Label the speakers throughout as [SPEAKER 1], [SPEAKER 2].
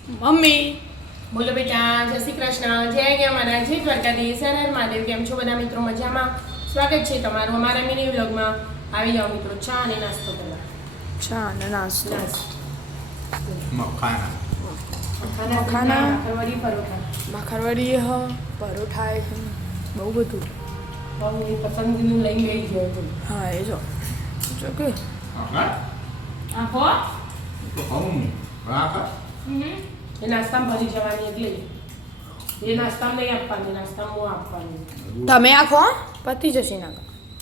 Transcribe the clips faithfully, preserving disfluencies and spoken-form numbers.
[SPEAKER 1] Mummy
[SPEAKER 2] બોલો બેટા, જય શ્રી કૃષ્ણ, જય ગયા મારા જય દ્વારકાધીશ, હર હર મહાદેવ. કેમ છો બધા મિત્રો? મજામાં? સ્વાગત છે તમારું અમારા મિની વ્લોગમાં. આવી જાઓ મિત્રો, ચા અને નાસ્તો કરવા.
[SPEAKER 1] ચા અને નાસ્તો.
[SPEAKER 3] મખાના
[SPEAKER 1] મખાના
[SPEAKER 2] માખણવડી પરોઠા.
[SPEAKER 1] માખણવડી હ પરોઠા એ બહુ બધું.
[SPEAKER 2] બહુ એ પસંદગીનું લઈને ગઈ છે હજુ.
[SPEAKER 1] હા એ જો જો કે
[SPEAKER 2] આખો
[SPEAKER 3] તો ખાવું નહીં બરાબર.
[SPEAKER 2] એ નાસ્તામાં ભરી જવાની એટલે એ નાસ્તામાં નહીં આપવાની, નાસ્તામાં હું આપવાની.
[SPEAKER 1] તમે આખો પતી જશે ના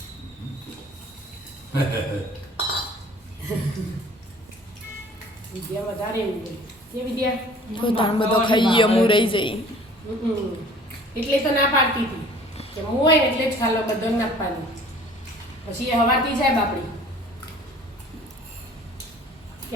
[SPEAKER 2] વિદ્યા વધારે એવી હોય. એ વિદ્યા
[SPEAKER 1] તો તાણ બધો ખાઈએ હું રહી જઈ.
[SPEAKER 2] હમ. એટલે તો ના પાડતી હતી કે હું હોય ને એટલે જ ખાલો બધો ના આપવાની. પછી એ હવાતી જાય બાપડી કે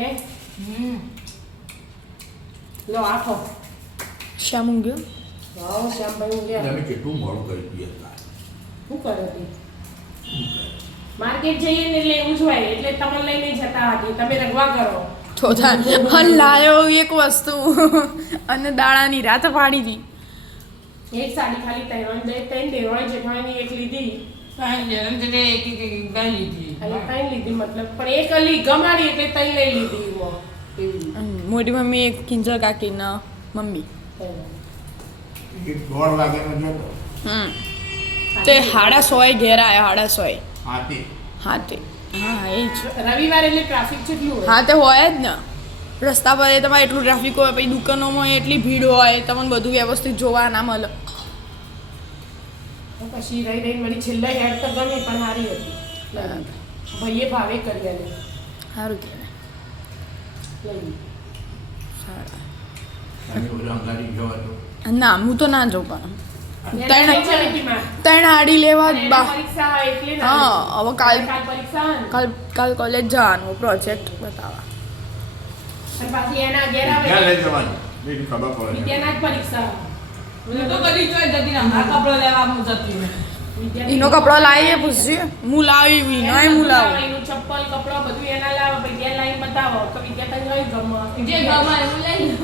[SPEAKER 2] લો આખો
[SPEAKER 1] શ્યામ ઊંઘ્યો.
[SPEAKER 2] વાવ શ્યામભાઈ હું ગયા
[SPEAKER 3] તમે કેટલું મોડું કરી દઈએ
[SPEAKER 2] શું કરે તે માર્કેટ જઈએ ને એટલે એવું જ હોય એટલે તમે લઈને જતા હતી તમે રગવા કરો
[SPEAKER 1] તો તાણ હલ લાયો એક વસ્તુ અને દાડાની રાત પાડી દી.
[SPEAKER 2] એક સાડી ખાલી તૈવાન દે ત્રણ દેવાય જેઠવાની એક લીધી ખાલી ત્રણ લીધી મતલબ પણ એક અલી ગમાડી એટલે ત્રણ લઈ લીધી વો એવી
[SPEAKER 1] મોટી મમ્મી એક કિંજલ કાકીના મમ્મી.
[SPEAKER 3] એક દોઢ વાગ્યાનો જતો
[SPEAKER 1] હમ તે હાડા સોય ઘેર આવ્યા હાડા સોય.
[SPEAKER 3] હાથી
[SPEAKER 1] હા તે હા એ જ.
[SPEAKER 2] રવિવાર એટલે ટ્રાફિક કેટલું હોય
[SPEAKER 1] હા તે હોય જ ને રસ્તા પર એ તમારે એટલું ટ્રાફિક હોય પછી દુકાનોમાં એટલી ભીડ હોય તમને બધું વ્યવસ્થિત જોવા ના મળે.
[SPEAKER 2] પછી રહી રહી મારી છેલ્લા યાદ તો ગમી પણ સારી હતી ભાઈએ ભાવે કરી આલે
[SPEAKER 1] સારું કહેવાય.
[SPEAKER 2] લઈ
[SPEAKER 1] સારા
[SPEAKER 3] તમે બધા અંગાડી જવા તો
[SPEAKER 1] ના હું તો ના જાઉં પણ
[SPEAKER 2] એને
[SPEAKER 1] ત્રણ
[SPEAKER 2] કઈ ચાલીટીમાં?
[SPEAKER 1] ત્રણ હાડી લેવા
[SPEAKER 2] અને એને
[SPEAKER 1] બા
[SPEAKER 2] પરીક્ષા હોય એટલે ના
[SPEAKER 1] હા,
[SPEAKER 2] લીધી.
[SPEAKER 1] હવે કાલ-
[SPEAKER 2] કાલ પરીક્ષા હોય ને.
[SPEAKER 1] કાલ કાલ કોલેજ જવાનું પ્રોજેક્ટ બતાવવા.
[SPEAKER 2] અને પાછી એના ઘેર આવે
[SPEAKER 3] ક્યાં લઈ જવાની બીજું ખબર પડે
[SPEAKER 2] વિદ્યાના જ પરીક્ષા હોય.
[SPEAKER 4] હું તો કદી જોઈ જતી ને આ કપડો લેવા હું જતી ને
[SPEAKER 2] વિદ્યાની
[SPEAKER 1] એનો કપડો લાવીએ પૂછીએ હું લાવી
[SPEAKER 2] એના
[SPEAKER 1] વિનય હું
[SPEAKER 2] બધું લાવો,
[SPEAKER 1] લાવું.
[SPEAKER 2] એનું ચપ્પલ કપડો બધું એના લાવો પછી ઘેર લાવીને બતાવો તો વિદ્યા તને લઈ ગમે
[SPEAKER 4] જે ગમે હું લઈ લઉં.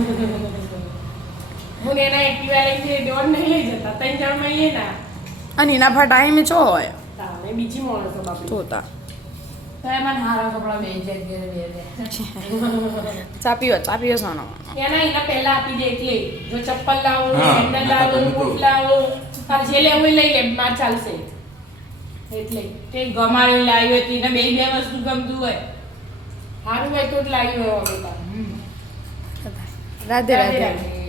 [SPEAKER 2] હું ને એના એક્ટિવા લઈને દોડ નહીં લઈ જતા ત્રણ જણ માં ના
[SPEAKER 1] અને એના પર ટાઈમ ચો હોય
[SPEAKER 2] તારે બીજી માણસો બાપડી
[SPEAKER 1] તોતા
[SPEAKER 4] તો એ મને હારા કપડા બે જાય ઘેરે બે બે
[SPEAKER 1] ચાપીઓ ચાપીઓ સાનો
[SPEAKER 2] એના એના પહેલા આપી દે એટલે જો ચપ્પલ લાવો
[SPEAKER 3] હા,
[SPEAKER 2] સેન્ડલ
[SPEAKER 3] ના તો
[SPEAKER 2] લાવો
[SPEAKER 3] તમે તો-
[SPEAKER 2] બૂટ લાવો તારે જે લેવું હોય લઈ લે માર ચાલશે એટલે
[SPEAKER 4] તે ગમાડી લાવી હતી ને બે બે વસ્તુ ગમતું હોય
[SPEAKER 2] સારું હોય તો જ લાવી હોય અમે તાર.
[SPEAKER 1] રાધે રાધે.
[SPEAKER 4] રાધે.